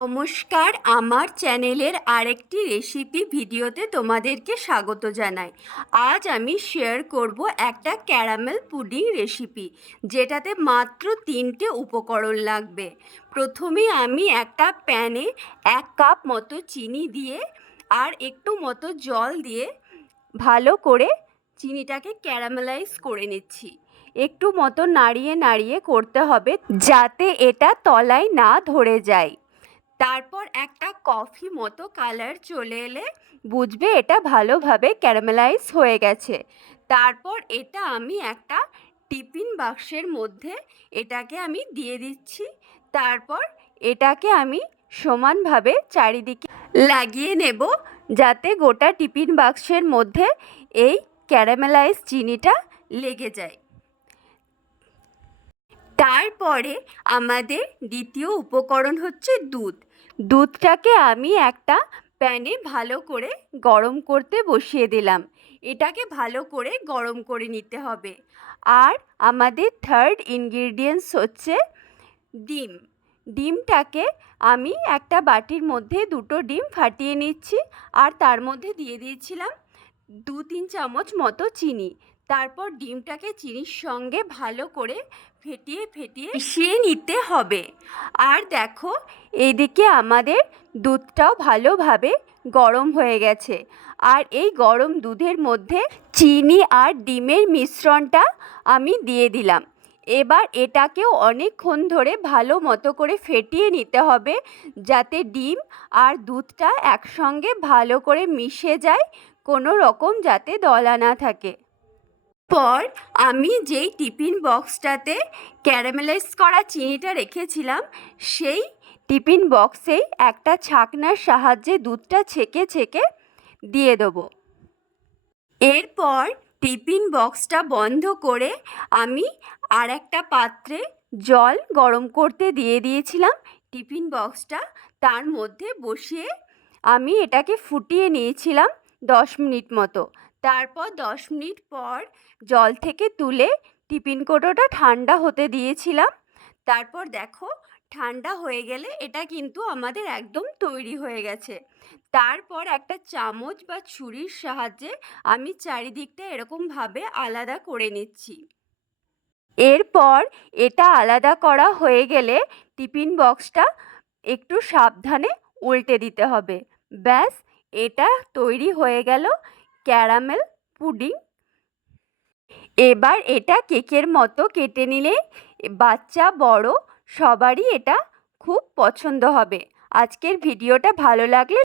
নমস্কার, আমার চ্যানেলের আরেকটি রেসিপি ভিডিওতে তোমাদেরকে স্বাগত জানাই। আজ আমি শেয়ার করব একটা ক্যারামেল পুডিং রেসিপি, যেটাতে মাত্র তিনটে উপকরণ লাগবে। প্রথমে আমি একটা প্যানে এক কাপ মতো চিনি দিয়ে আর একটু মতো জল দিয়ে ভালো করে চিনিটাকে ক্যারামেলাইজ করে নিচ্ছি। একটু মতো নাড়িয়ে নাড়িয়ে করতে হবে যাতে এটা তলায় না ধরে যায়। তারপর একটা কফি মতো কালার চলে এলে বুঝবে এটা ভালোভাবে ক্যারামেলাইজ হয়ে গেছে। তারপর এটা আমি একটা টিফিন বাক্সের মধ্যে এটাকে আমি দিয়ে দিচ্ছি। তারপর এটাকে আমি সমানভাবে চারিদিকে লাগিয়ে নেব যাতে গোটা টিফিন বাক্সের মধ্যে এই ক্যারামেলাইজ চিনিটা লেগে যায়। তারপরে আমাদের দ্বিতীয় উপকরণ হচ্ছে দুধ। দুধটাকে আমি একটা প্যানে ভালো করে গরম করতে বসিয়ে দিলাম। এটাকে ভালো করে গরম করে নিতে হবে। আর আমাদের থার্ড ইনগ্রিডিয়েন্টস হচ্ছে ডিম। ডিমটাকে আমি একটা বাটির মধ্যে দুটো ডিম ফাটিয়ে নিচ্ছি। আর তার মধ্যে দিয়ে দিয়েছিলাম দু তিন চামচ মতো চিনি। তারপর ডিমটাকে চিনির সঙ্গে ভালো করে ফেটিয়ে ফেটিয়ে মিশিয়ে নিতে হবে। আর দেখো, এইদিকে আমাদের দুধটাও ভালোভাবে গরম হয়ে গেছে। আর এই গরম দুধের মধ্যে চিনি আর ডিমের মিশ্রণটা আমি দিয়ে দিলাম। এবার এটাকেও অনেকক্ষণ ধরে ভালো মতো করে ফেটিয়ে নিতে হবে, যাতে ডিম আর দুধটা একসঙ্গে ভালো করে মিশে যায়, কোনো রকম যাতে দলা না থাকে। পর আমি যেই টিফিন বক্সটাতে ক্যারামেলাইজ করা চিনিটা রেখেছিলাম, সেই টিফিন বক্সেই একটা ছাকনার সাহায্যে দুধটা ছেঁকে ছেঁকে দিয়ে দেবো। এরপর টিফিন বক্সটা বন্ধ করে আমি আর একটা পাত্রে জল গরম করতে দিয়ে দিয়েছিলাম টিফিন বক্সটা। তার মধ্যে বসিয়ে আমি এটাকে ফুটিয়ে নিয়েছিলাম দশ মিনিট মতো। তারপর দশ মিনিট পর জল থেকে তুলে টিফিন কৌটোটা ঠান্ডা হতে দিয়েছিলাম। তারপর দেখো, ঠান্ডা হয়ে গেলে এটা কিন্তু আমাদের একদম তৈরি হয়ে গেছে। তারপর একটা চামচ বা ছুরির সাহায্যে আমি চারিদিকটা এরকমভাবে আলাদা করে নিচ্ছি। এরপর এটা আলাদা করা হয়ে গেলে টিফিন বক্সটা একটু সাবধানে উল্টে দিতে হবে। ব্যাস, এটা তৈরি হয়ে গেল। Caramel, pudding. এবার এটা কেকের মতো কেটে নিলে বাচ্চা, বড়, সবারই এটা খুব পছন্দ হবে। আজকের ভিডিওটা ভালো লাগলে